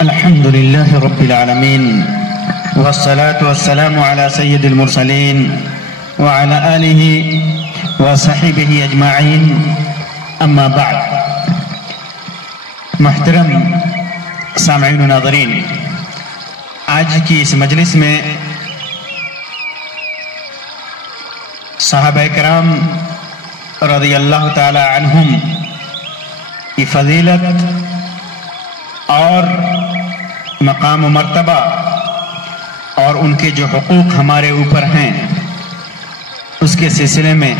الحمد لله رب العالمين والصلاة والسلام على سيد المرسلين وعلى آله وصحبه أجمعين اما بعد. محترم سامعین و ناظرین، آج کی اس مجلس میں صحابہ کرام رضی اللہ تعالی عنہم کی فضیلت اور مقام و مرتبہ اور ان کے جو حقوق ہمارے اوپر ہیں اس کے سلسلے میں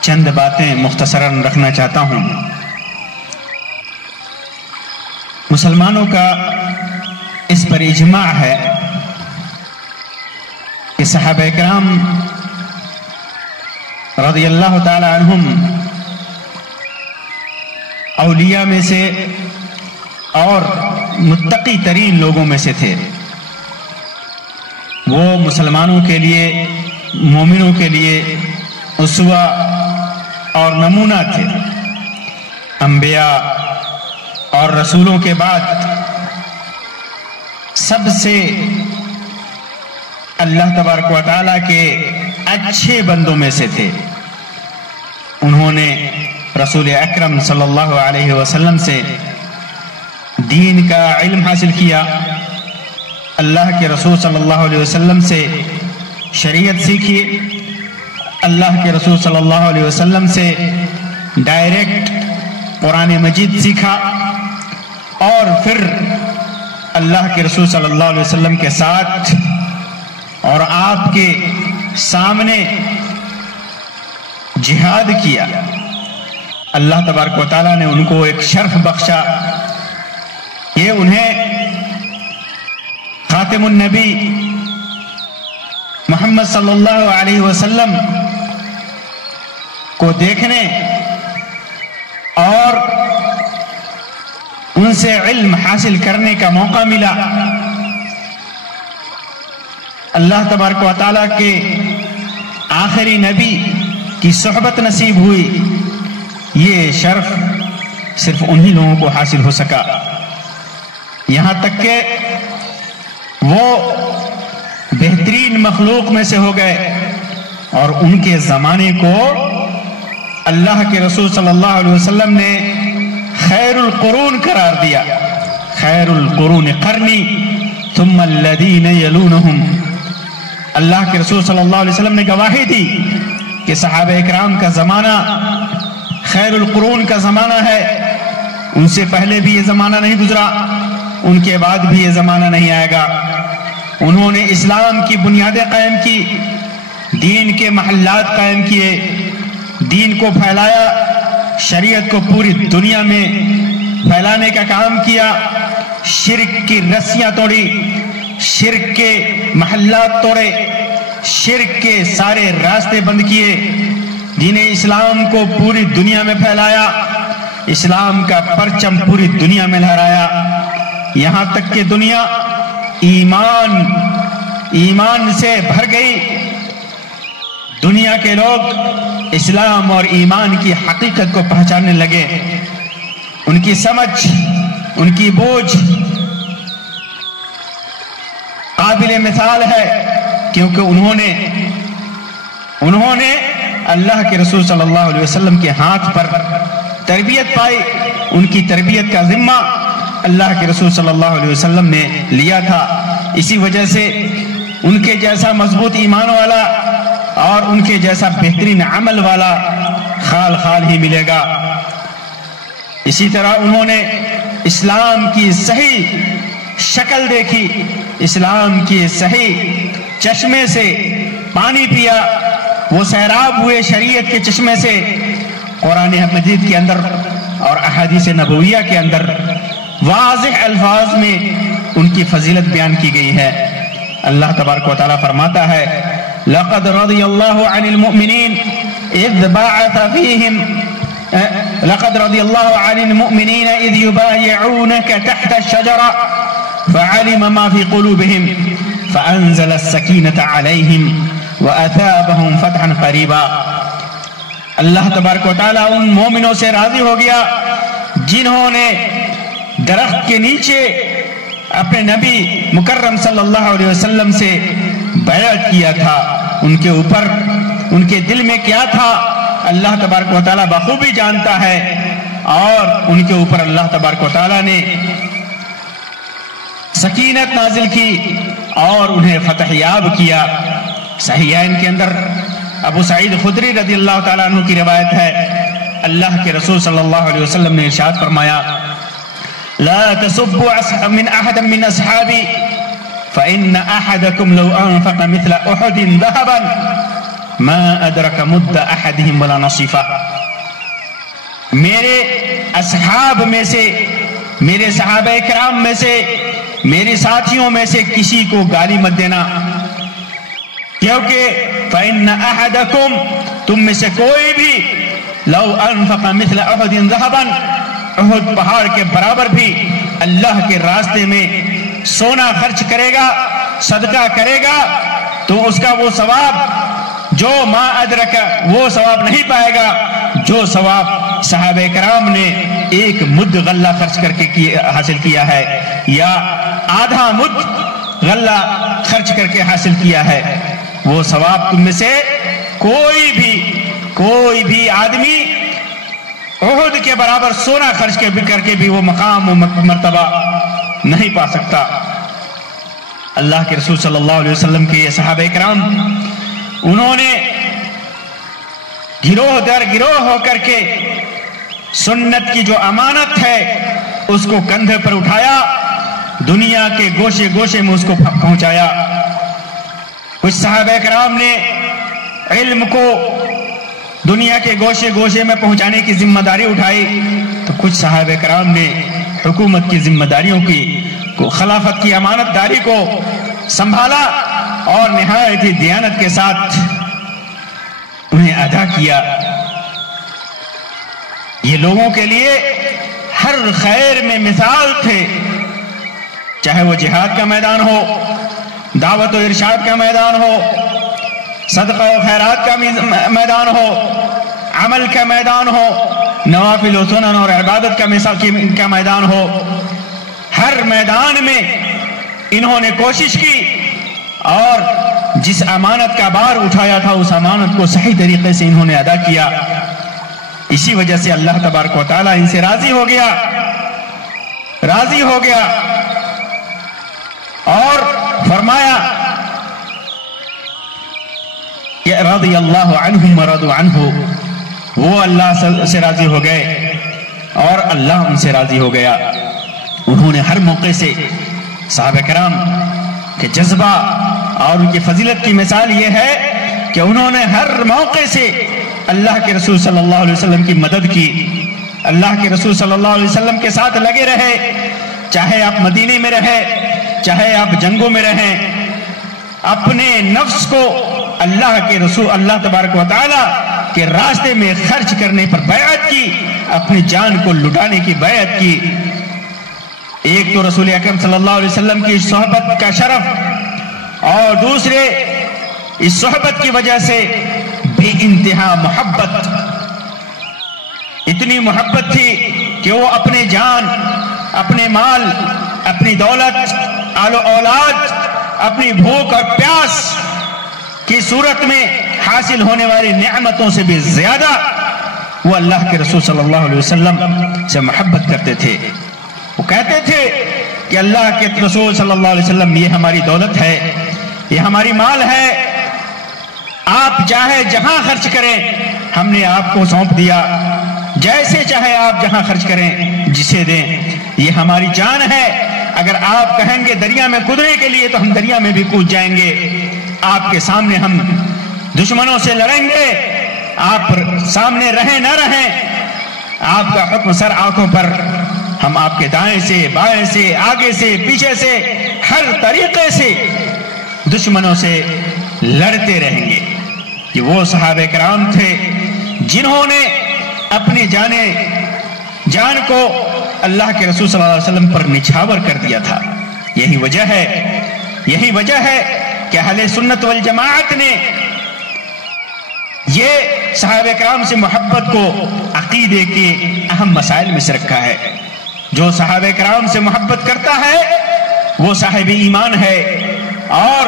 چند باتیں مختصراً رکھنا چاہتا ہوں. مسلمانوں کا اس پر اجماع ہے کہ صحابہ کرام رضی اللہ تعالی عنہم اولیاء میں سے اور متقی ترین لوگوں میں سے تھے. وہ مسلمانوں کے لیے، مومنوں کے لیے اسوہ اور نمونہ تھے. انبیاء اور رسولوں کے بعد سب سے اللہ تبارک و تعالیٰ کے اچھے بندوں میں سے تھے. انہوں نے رسول اکرم صلی اللہ علیہ وسلم سے دین کا علم حاصل کیا، اللہ کے رسول صلی اللہ علیہ وسلم سے شریعت سیکھی، اللہ کے رسول صلی اللہ علیہ وسلم سے ڈائریکٹ قرآن مجید سیکھا، اور پھر اللہ کے رسول صلی اللہ علیہ وسلم کے ساتھ اور آپ کے سامنے جہاد کیا. اللہ تبارک و تعالیٰ نے ان کو ایک شرف بخشا. یہ انہیں خاتم النبی محمد صلی اللہ علیہ وسلم کو دیکھنے اور ان سے علم حاصل کرنے کا موقع ملا. اللہ تبارک و تعالیٰ کے آخری نبی کی صحبت نصیب ہوئی. یہ شرف صرف انہی لوگوں کو حاصل ہو سکا، یہاں تک کہ وہ بہترین مخلوق میں سے ہو گئے اور ان کے زمانے کو اللہ کے رسول صلی اللہ علیہ وسلم نے خیر القرون قرار دیا. خیر القرون قرنی ثم الذین یلونہم. اللہ کے رسول صلی اللہ علیہ وسلم نے گواہی دی کہ صحابہ اکرام کا زمانہ خیر القرون کا زمانہ ہے. ان سے پہلے بھی یہ زمانہ نہیں گزرا، ان کے بعد بھی یہ زمانہ نہیں آئے گا. انہوں نے اسلام کی بنیادیں قائم کی، دین کے محلات قائم کیے، دین کو پھیلایا، شریعت کو پوری دنیا میں پھیلانے کا کام کیا. شرک کی رسیاں توڑی، شرک کے محلات توڑے، شرک کے سارے راستے بند کیے، دین اسلام کو پوری دنیا میں پھیلایا، اسلام کا پرچم پوری دنیا میں لہرایا. یہاں تک کہ دنیا ایمان سے بھر گئی. دنیا کے لوگ اسلام اور ایمان کی حقیقت کو پہچاننے لگے. ان کی سمجھ، ان کی بوجھ قابل مثال ہے، کیونکہ انہوں نے اللہ کے رسول صلی اللہ علیہ وسلم کے ہاتھ پر تربیت پائی. ان کی تربیت کا ذمہ اللہ کے رسول صلی اللہ علیہ وسلم نے لیا تھا. اسی وجہ سے ان کے جیسا مضبوط ایمان والا اور ان کے جیسا بہترین عمل والا خال خال ہی ملے گا. اسی طرح انہوں نے اسلام کی صحیح شکل دیکھی، اسلام کی صحیح چشمے سے پانی پیا. وہ سیراب ہوئے شریعت کے چشمے سے. قرآن مجید کے اندر اور احادیث نبویہ کے اندر واضح الفاظ میں ان کی فضیلت بیان کی گئی ہے. اللہ تبارک و تعالیٰ فرماتا ہے لَقَدْ رَضِيَ اللَّهُ عَنِ الْمُؤْمِنِينَ إِذْ بَعَثَ فِيهِمْ لَقَدْ رَضِيَ اللَّهُ عَنِ الْمُؤْمِنِينَ إِذْ يُبَايِعُونَكَ تَحْتَ الشَّجَرَةِ فَعَلِمَ مَا فِي قُلُوبِهِمْ فَأَنزَلَ السَّكِينَةَ عَلَيْهِمْ وَأَثَابَهُمْ فَتْحًا قَرِيبًا. اللہ تبارک و تعالیٰ ان مومنوں سے راضی ہو گیا جنہوں نے درخت کے نیچے اپنے نبی مکرم صلی اللہ علیہ وسلم سے بیعت کیا تھا، ان کے اوپر ان کے دل میں کیا تھا اللہ تبارک و تعالیٰ بخوبی جانتا ہے، اور ان کے اوپر اللہ تبارک و تعالیٰ نے سکینت نازل کی اور انہیں فتح یاب کیا۔ صحیحین کے اندر ابو سعید خدری رضی اللہ تعالیٰ عنہ کی روایت ہے، اللہ کے رسول صلی اللہ علیہ وسلم نے ارشاد فرمایا، لا تسبوا من احد من اصحابی فإن احدکم لو انفق مثل احد ذهبا ما ادرک مد احدهم ولا نصیفہ۔ میرے اصحاب میں سے، میرے صحابہ کرام میں سے، میرے ساتھیوں میں سے کسی کو گالی مت دینا، کیونکہ فإن أحدكم، تم میں سے کوئی بھی، لو انفق مثل احد ذهبا، احد پہاڑ کے برابر بھی اللہ کے راستے میں سونا خرچ کرے گا، صدقہ کرے گا، تو اس کا وہ ثواب جو ما ادرک، وہ ثواب نہیں پائے گا جو ثواب صحابہ کرام نے ایک مد غلہ خرچ کر کے حاصل کیا ہے، یا آدھا مد غلہ خرچ کر کے حاصل کیا ہے۔ وہ ثواب تم میں سے کوئی بھی آدمی احد کے برابر سونا خرچ کر کے بھی وہ مقام و مرتبہ نہیں پا سکتا۔ اللہ کے رسول صلی اللہ علیہ وسلم کے یہ صحابہ کرام، انہوں نے گروہ در گروہ ہو کر کے سنت کی جو امانت ہے اس کو کندھے پر اٹھایا، دنیا کے گوشے گوشے میں اس کو پہنچایا۔ کچھ صحابہ کرام نے علم کو دنیا کے گوشے گوشے میں پہنچانے کی ذمہ داری اٹھائی، تو کچھ صحابہ کرام نے حکومت کی ذمہ داریوں کو، خلافت کی امانت داری کو سنبھالا اور نہایت ہی دیانت کے ساتھ انہیں ادا کیا۔ یہ لوگوں کے لیے ہر خیر میں مثال تھے، چاہے وہ جہاد کا میدان ہو، دعوت و ارشاد کا میدان ہو، صدقہ و خیرات کا میدان ہو، عمل کا میدان ہو، نوافل و سنن اور عبادت کا میدان ہو، ہر میدان میں انہوں نے کوشش کی اور جس امانت کا بار اٹھایا تھا اس امانت کو صحیح طریقے سے انہوں نے ادا کیا۔ اسی وجہ سے اللہ تبارک و تعالیٰ ان سے راضی ہو گیا اور فرمایا کہ رضی اللہ عنہم ورضوا عنہ، وہ اللہ سے راضی ہو گئے اور اللہ ان سے راضی ہو گیا۔ انہوں نے ہر موقع سے صحابہ کرام کے جذبہ اور ان کی فضیلت کی مثال یہ ہے کہ انہوں نے ہر موقع سے اللہ کے رسول صلی اللہ علیہ وسلم کی مدد کی، اللہ کے رسول صلی اللہ علیہ وسلم کے ساتھ لگے رہے، چاہے آپ مدینے میں رہے، چاہے آپ جنگوں میں رہیں، اپنے نفس کو اللہ کے رسول اللہ تبارک و تعالی کے راستے میں خرچ کرنے پر بیعت کی، اپنی جان کو لٹانے کی بیعت کی۔ ایک تو رسول اکرم صلی اللہ علیہ وسلم کی صحبت کا شرف، اور دوسرے اس صحبت کی وجہ سے بے انتہا محبت، اتنی محبت تھی کہ وہ اپنے جان، اپنے مال، اپنی دولت، آل و اولاد، اپنی بھوک اور پیاس کی صورت میں حاصل ہونے والی نعمتوں سے بھی زیادہ وہ اللہ کے رسول صلی اللہ علیہ وسلم سے محبت کرتے تھے۔ وہ کہتے تھے کہ اللہ کے رسول صلی اللہ علیہ وسلم یہ ہماری دولت ہے، یہ ہماری مال ہے، آپ چاہے جہاں خرچ کریں ہم نے آپ کو سونپ دیا، جیسے چاہے آپ جہاں خرچ کریں جسے دیں، یہ ہماری جان ہے، اگر آپ کہیں گے دریا میں کودنے کے لیے تو ہم دریا میں بھی کود جائیں گے، آپ کے سامنے ہم دشمنوں سے لڑیں گے، آپ سامنے رہیں نہ رہیں، آپ کا حکم سر آنکھوں پر، ہم آپ کے دائیں سے بائیں سے آگے سے پیچھے سے ہر طریقے سے دشمنوں سے لڑتے رہیں گے۔ یہ وہ صحابہ کرام تھے جنہوں نے اپنی جان کو اللہ کے رسول صلی اللہ علیہ وسلم پر نچھاور کر دیا تھا۔ یہی وجہ ہے کہ اہل سنت والجماعت نے یہ صحابہ کرام سے محبت کو عقیدے کے اہم مسائل میں سے رکھا ہے۔ جو صحابہ کرام سے محبت کرتا ہے وہ صاحب ایمان ہے، اور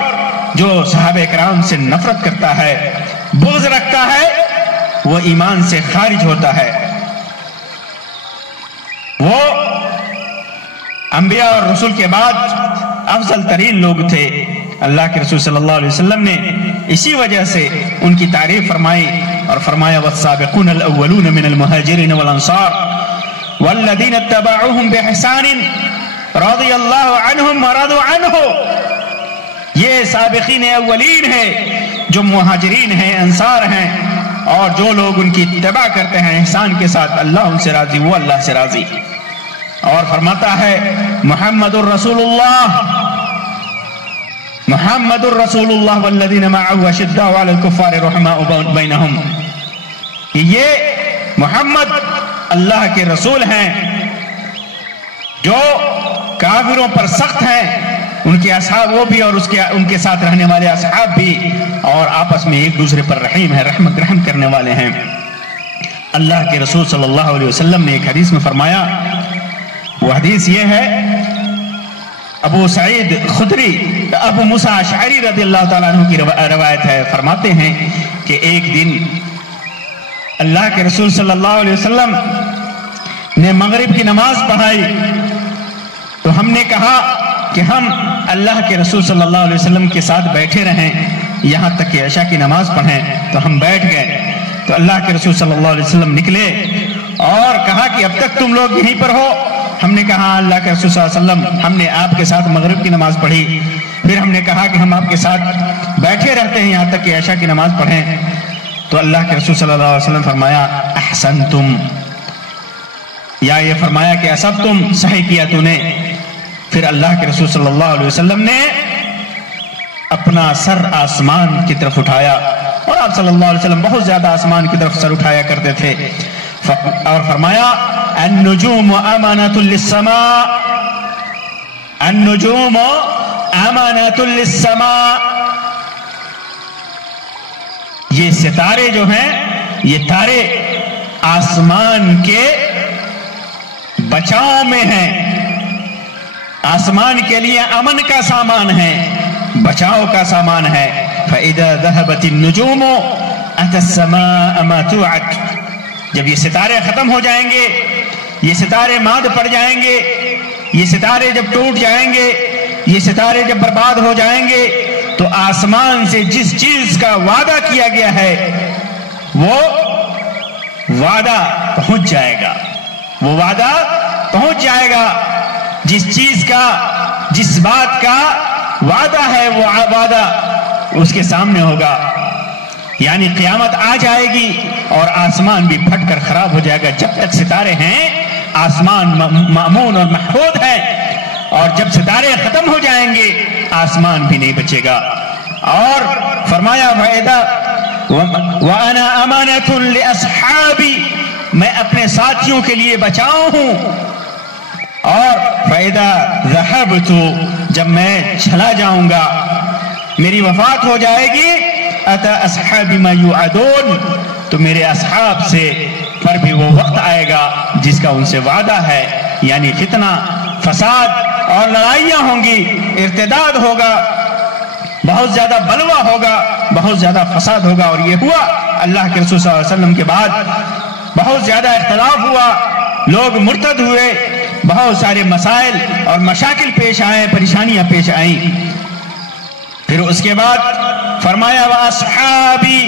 جو صحابہ کرام سے نفرت کرتا ہے، بغض رکھتا ہے، وہ ایمان سے خارج ہوتا ہے۔ وہ انبیاء اور رسول کے بعد افضل ترین لوگ تھے۔ اللہ کے رسول صلی اللہ علیہ وسلم نے اسی وجہ سے ان کی تعریف فرمائی اور فرمایا والسابقون الاولون من المہاجرین والانصار والذین اتبعوهم بإحسان رضی اللہ عنہم ورضوا عنہ۔ یہ سابقین اولین ہیں جو مہاجرین ہیں، انصار ہیں، اور جو لوگ ان کی اتباع کرتے ہیں احسان کے ساتھ، اللہ ان سے راضی، وہ اللہ سے راضی۔ اور فرماتا ہے محمد الرسول اللہ، محمد الرسول اللہ والذین معه اشداء علی الکفار رحماء بینہم۔ یہ محمد اللہ کے رسول ہیں جو کافروں پر سخت ہیں، ان کے اصحاب وہ بھی اور ان کے ساتھ رہنے والے اصحاب بھی، اور آپس میں ایک دوسرے پر رحیم ہے، رحم کرنے والے ہیں۔ اللہ کے رسول صلی اللہ علیہ وسلم نے ایک حدیث میں فرمایا، وہ حدیث یہ ہے، ابو سعید خدری ابو موسیٰ اشعری رضی اللہ تعالیٰ عنہ کی روایت ہے، فرماتے ہیں کہ ایک دن اللہ کے رسول صلی اللہ علیہ وسلم نے مغرب کی نماز پڑھائی، تو ہم نے کہا کہ ہم اللہ کے رسول صلی اللہ علیہ وسلم کے ساتھ بیٹھے رہیں یہاں تک کہ عشاء کی نماز پڑھیں، تو ہم بیٹھ گئے۔ تو اللہ کے رسول صلی اللہ علیہ وسلم نکلے اور کہا کہ اب تک تم لوگ یہیں پر ہو؟ ہم نے کہا اللہ کے رسول صلی اللہ علیہ وسلم ہم نے آپ کے ساتھ مغرب کی نماز پڑھی، پھر ہم نے کہا کہ ہم آپ کے ساتھ بیٹھے رہتے ہیں یہاں تک کہ عشاء کی نماز پڑھیں۔ تو اللہ کے رسول صلی اللہ علیہ وسلم فرمایا احسنتم، یا یہ فرمایا کہ اصبتم، صحیح کیا تو نے۔ پھر اللہ کے رسول صلی اللہ علیہ وسلم نے اپنا سر آسمان کی طرف اٹھایا، اور آپ صلی اللہ علیہ وسلم بہت زیادہ آسمان کی طرف سر اٹھایا کرتے تھے، اور فرمایا النجوم امانۃ للسماء، النجوم امانۃ للسماء۔ یہ ستارے جو ہیں، یہ تارے آسمان کے بچاؤ میں ہیں، آسمان کے لیے امن کا سامان ہے، بچاؤ کا سامان ہے۔ فَإِذَا ذَهَبَتِ النُّجُومُ أَتَى السَّمَاءَ مَا تُوعَدُ۔ جب یہ ستارے ختم ہو جائیں گے، یہ ستارے ماد پڑ جائیں گے، یہ ستارے جب ٹوٹ جائیں گے، یہ ستارے جب برباد ہو جائیں گے، تو آسمان سے جس چیز کا وعدہ کیا گیا ہے وہ وعدہ پہنچ جائے گا، وہ وعدہ پہنچ جائے گا۔ جس چیز کا، جس بات کا وعدہ ہے وہ وعدہ اس کے سامنے ہوگا، یعنی قیامت آ جائے گی اور آسمان بھی پھٹ کر خراب ہو جائے گا۔ جب تک ستارے ہیں آسمان مأمون اور محفوظ ہے، اور جب ستارے ختم ہو جائیں گے آسمان بھی نہیں بچے گا۔ اور فرمایا وَأَنَا أَمَانَةٌ لِأَصْحَابِي، میں اپنے ساتھیوں کے لیے بچاؤ ہوں۔ اور فَإِذَا ذَهَبْتُ، جب میں چلا جاؤں گا، میری وفات ہو جائے گی، أَتَى أَصْحَابِ مَا يُوعَدُونَ، تو میرے اصحاب سے پر بھی وہ وقت آئے گا جس کا ان سے وعدہ ہے، یعنی فتنہ، فساد اور لڑائیاں ہوں گی، ارتداد ہوگا، بہت زیادہ بلوہ ہوگا، بہت زیادہ فساد ہوگا۔ اور یہ ہوا، اللہ کے رسول صلی اللہ علیہ وسلم کے بعد بہت زیادہ اختلاف ہوا، لوگ مرتد ہوئے، بہت سارے مسائل اور مشاکل پیش آئے، پریشانیاں پیش آئیں۔ پھر اس کے بعد فرمایا وَأَصْحَابِي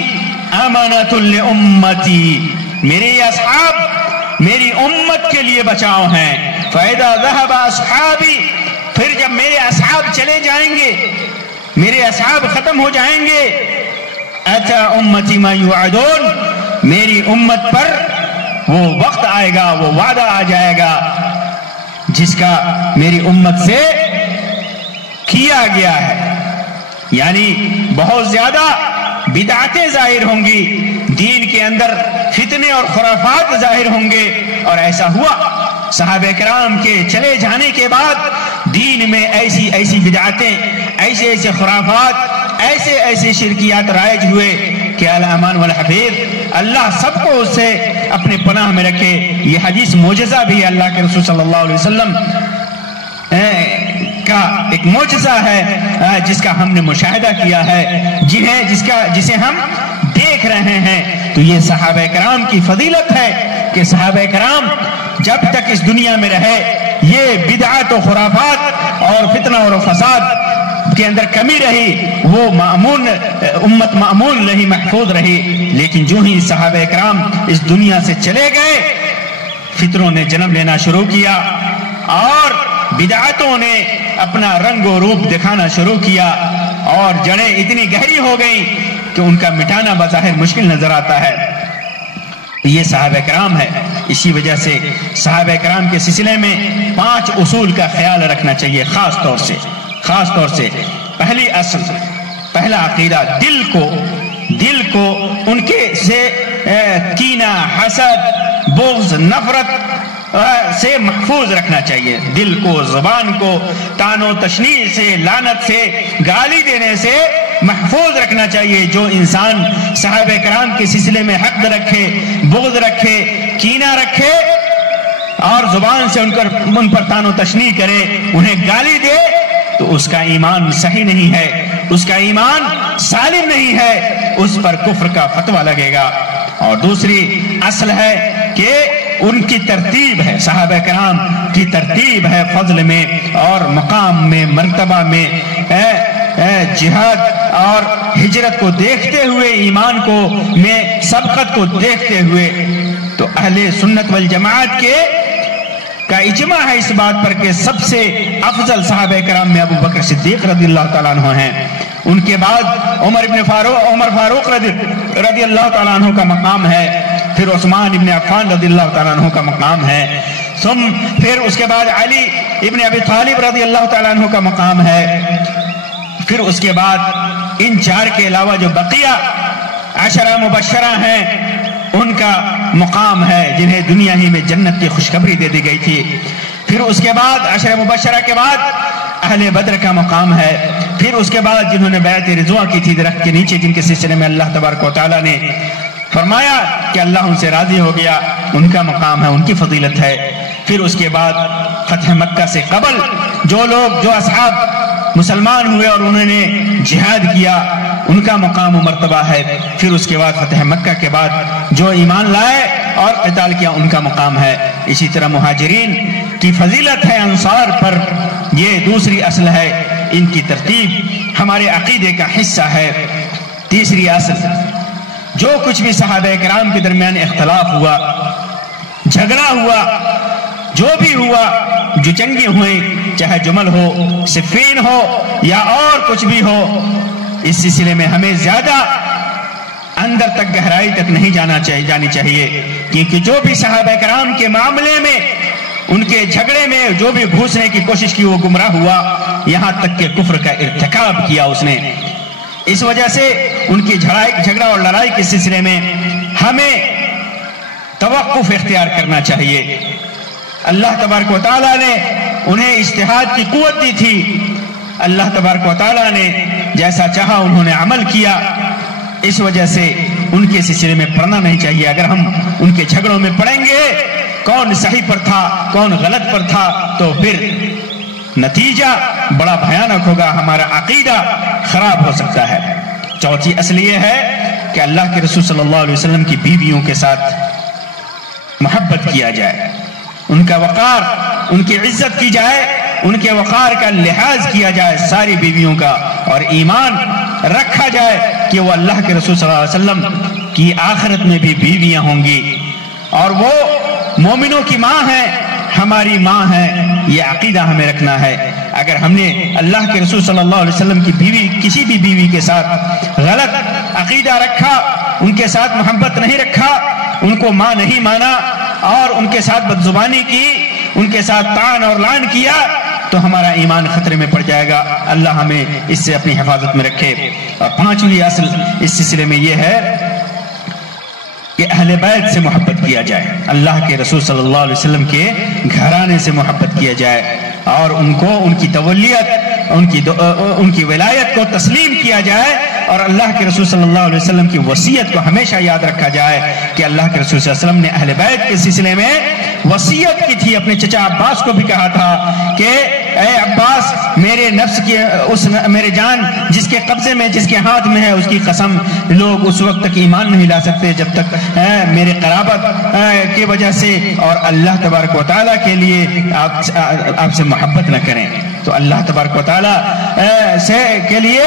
أَمَانَةٌ لِأُمَّتِي، میرے اصحاب میری امت کے لیے بچاؤ ہیں۔ فَإِذَا ذَهَبَ أَصْحَابِي، پھر جب میرے اصحاب چلے جائیں گے، میرے اصحاب ختم ہو جائیں گے، أَتَى أُمَّتِي مَا يُوعَدُونَ، میری امت پر وہ وقت آئے گا، وہ وعدہ آ جائے گا جس کا میری امت سے کیا گیا ہے، یعنی بہت زیادہ بدعتیں ظاہر ہوں گی، دین کے اندر فتنے اور خرافات ظاہر ہوں گے۔ اور ایسا ہوا، صحابہ کرام کے چلے جانے کے بعد دین میں ایسی ایسی بدعتیں، ایسے ایسے خرافات، ایسے ایسے شرکیات رائج ہوئے کہ الامان والحفیظ، اللہ سب کو اس سے اپنے پناہ میں رکھے۔ یہ حدیث معجزہ بھی ہے، اللہ کے رسول صلی اللہ علیہ وسلم کا ایک معجزہ ہے جس کا ہم نے مشاہدہ کیا ہے، جسے ہم دیکھ رہے ہیں، تو یہ صحابہ کرام کی فضیلت ہے کہ صحابہ کرام جب تک اس دنیا میں رہے یہ بدعات و خرافات اور فتنہ اور فساد کے اندر کمی رہی، وہ امت مأمون رہی، محفوظ رہی. لیکن جو ہی صحابہ کرام اس دنیا سے چلے گئے، فتنوں نے جنم لینا شروع کیا اور بدعاتوں نے اپنا رنگ و روپ دکھانا شروع کیا اور جڑیں اتنی گہری ہو گئیں کہ ان کا مٹانا بظاہر مشکل نظر آتا ہے. یہ صحابہ کرام ہے. اسی وجہ سے صحابہ کرام کے سلسلے میں 5 اصول کا خیال رکھنا چاہیے خاص طور سے. پہلی اصل، پہلا عقیدہ، دل کو ان کے سے کینہ، حسد، بغض، نفرت سے محفوظ رکھنا چاہیے. دل کو، زبان کو طعن و تشنیع سے، لعنت سے، گالی دینے سے محفوظ رکھنا چاہیے. جو انسان صحابہ کرام کے سلسلے میں حقد رکھے، بغض رکھے، کینہ رکھے اور زبان سے ان پر طعن و تشنیع کرے، انہیں گالی دے، تو اس کا ایمان صحیح نہیں ہے، اس کا ایمان سالم نہیں ہے، اس پر کفر کا فتویٰ لگے گا. اور دوسری اصل ہے کہ ان کی ترتیب ہے، صحابہ کرام کی ترتیب ہے فضل میں اور مقام میں، مرتبہ میں، جہاد اور ہجرت کو دیکھتے ہوئے، ایمان کو میں سبقت کو دیکھتے ہوئے. تو اہل سنت والجماعت کا اجماع ہے اس بات پر کہ سب سے افضل صحابہ کرام میں ابو بکر صدیق رضی اللہ تعالیٰ عنہ ہیں. ان کے بعد عمر فاروق رضی اللہ تعالیٰ عنہ کا مقام ہے، پھر عثمان ابن عفان رضی اللہ تعالیٰ عنہ کا مقام ہے، پھر اس کے بعد علی ابن ابی طالب رضی اللہ تعالیٰ عنہ کا مقام ہے، پھر اس کے بعد ان 4 کے علاوہ جو بقیہ 10 مبشرہ ہیں ان کا مقام ہے، جنہیں دنیا ہی میں جنت کی خوشخبری دے دی گئی تھی. پھر اس کے بعد 10 مبشرہ کے بعد اہل بدر کا مقام ہے. پھر اس کے بعد جنہوں نے بیعت رضوان کی تھی درخت کے نیچے، جن کے سلسلے میں اللہ تبارک و تعالیٰ نے فرمایا کہ اللہ ان سے راضی ہو گیا، ان کا مقام ہے، ان کی فضیلت ہے. پھر اس کے بعد فتح مکہ سے قبل جو اصحاب مسلمان ہوئے اور انہوں نے جہاد کیا، ان کا مقام و مرتبہ ہے. پھر اس کے بعد فتح مکہ کے بعد جو ایمان لائے اور قتال کیا، ان کا مقام ہے. اسی طرح مہاجرین کی فضیلت ہے انصار پر، یہ دوسری اصل ہے. ان کی ترتیب ہمارے عقیدے کا حصہ ہے. تیسری اصل، جو کچھ بھی صحابہ کرام کے درمیان اختلاف ہوا، جھگڑا ہوا، جو بھی ہوا، جو جنگیں ہوئیں، چاہے جمل ہو، صفین ہو یا اور کچھ بھی ہو، اس سلسلے میں ہمیں زیادہ اندر تک، گہرائی تک نہیں جانی چاہیے، کیونکہ جو بھی صحابہ کرام کے معاملے میں، ان کے جھگڑے میں جو بھی گھسنے کی کوشش کی، وہ گمراہ ہوا، یہاں تک کہ کفر کا ارتکاب کیا اس نے. اس وجہ سے ان کی جھگڑا اور لڑائی کے سلسلے میں ہمیں توقف اختیار کرنا چاہیے. اللہ تبارک و تعالیٰ نے انہیں اجتہاد کی قوت دی تھی، اللہ تبارک و تعالیٰ نے جیسا چاہا انہوں نے عمل کیا. اس وجہ سے ان کے سلسلے میں پڑھنا نہیں چاہیے. اگر ہم ان کے جھگڑوں میں پڑھیں گے کون صحیح پر تھا، کون غلط پر تھا، تو پھر نتیجہ بڑا بھیانک ہوگا، ہمارا عقیدہ خراب ہو سکتا ہے. چوتھی اصل یہ ہے کہ اللہ کے رسول صلی اللہ علیہ وسلم کی بیویوں کے ساتھ محبت کیا جائے، ان کا وقار، ان کی عزت کی جائے، ان کے وقار کا لحاظ کیا جائے ساری بیویوں کا، اور ایمان رکھا جائے کہ وہ اللہ کے رسول صلی اللہ علیہ وسلم کی آخرت میں بھی بیویاں ہوں گی اور وہ مومنوں کی ماں ہیں، ہماری ماں ہے. یہ عقیدہ ہمیں رکھنا ہے. اگر ہم نے اللہ کے رسول صلی اللہ علیہ وسلم کی بیوی، کسی بھی بیوی کے ساتھ غلط عقیدہ رکھا، ان کے ساتھ محبت نہیں رکھا، ان کو ماں نہیں مانا اور ان کے ساتھ بدزبانی کی، ان کے ساتھ طعن اور لعن کیا، تو ہمارا ایمان خطرے میں پڑ جائے گا. اللہ ہمیں اس سے اپنی حفاظت میں رکھے. اور پانچویں اصل اس سلسلے میں یہ ہے کہ اہل بیت سے محبت کیا جائے، اللہ کے رسول صلی اللہ علیہ وسلم کے گھرانے سے محبت کیا جائے اور ان کو، ان کی تولیت، ان کی ولایت کو تسلیم کیا جائے، اور اللہ کے رسول صلی اللہ علیہ وسلم کی وصیت کو ہمیشہ یاد رکھا جائے کہ اللہ کے رسول صلی اللہ علیہ وسلم نے اہل بیت کے سلسلے میں وصیت کی تھی، اپنے چچا عباس کو بھی کہا تھا کہ اے عباس، میرے نفس کی میرے جان جس کے قبضے میں، جس کے ہاتھ میں ہے، اس کی قسم لوگ اس وقت تک ایمان نہیں لا سکتے جب تک میرے قرابت کی وجہ سے اور اللہ تبارک و تعالیٰ کے لیے آپ سے محبت نہ کریں۔ تو اللہ تبارک و تعالیٰ کے لیے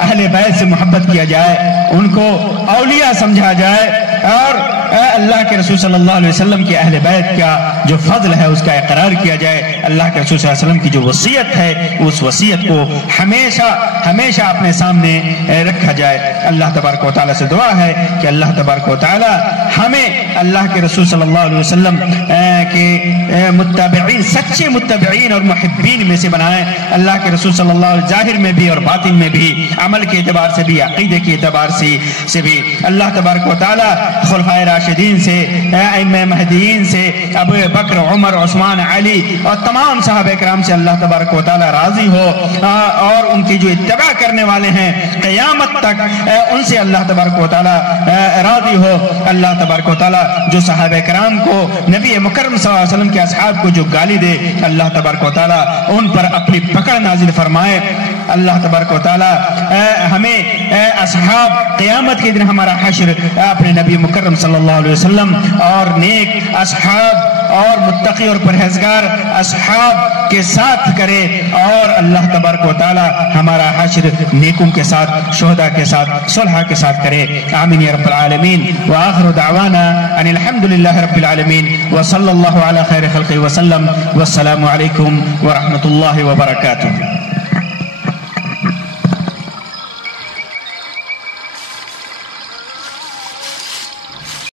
اہل بیت سے محبت کیا جائے، ان کو اولیاء سمجھا جائے، اور اللہ کے رسول صلی اللہ علیہ وسلم کے اہل بیت کا جو فضل ہے اس کا اقرار کیا جائے۔ اللہ کے رسول صلی اللہ علیہ وسلم کی جو وصیت ہے اس وصیت کو ہمیشہ ہمیشہ اپنے سامنے رکھا جائے۔ اللہ تبارک و تعالیٰ سے دعا ہے کہ اللہ تبارک و تعالیٰ ہمیں اللہ کے رسول صلی اللہ علیہ وسلم کے متبعین، سچے متبعین اور محبین میں سے بنائیں۔ اللہ کے رسول صلی اللہ علیہ وسلم ظاہر میں بھی اور باطن میں بھی، عمل کے اعتبار سے بھی، عقیدے کے اعتبار سے بھی۔ اللہ تبارک و تعالیٰ خلفائے راشدین سے، ائمہ مہدیین سے، ابو بکر، عمر، عثمان، علی اور تمام صحابہ کرام سے اللہ تبارک و تعالیٰ راضی ہو، اور ان کی جو اتباع کرنے والے ہیں قیامت تک ان سے اللہ تبارک و تعالیٰ راضی ہو۔ اللہ تبارک و تعالیٰ جو صحابہ کرام کو، نبی مکرم صلی اللہ علیہ وسلم کے اصحاب کو جو گالی دے، اللہ تبارک و تعالیٰ ان پر اپنی پکڑ نازل فرمائے۔ اللہ تبارک و تعالیٰ ہمیں اصحاب قیامت کے دن ہمارا حشر اپنے نبی مکرم صلی اللہ علیہ وسلم اور نیک اصحاب اور متقی اور پرہیزگار اصحاب کے ساتھ کرے، اور اللہ تبارک و تعالیٰ ہمارا حشر نیکوں کے ساتھ، شہداء کے ساتھ، صلحاء کے ساتھ کرے۔ آمین یا رب العالمین۔ وآخر دعوانا ان الحمد للہ رب العالمین، وصلی اللہ علی خیر خلقہ وسلم، والسلام علیکم ورحمۃ اللہ وبرکاتہ۔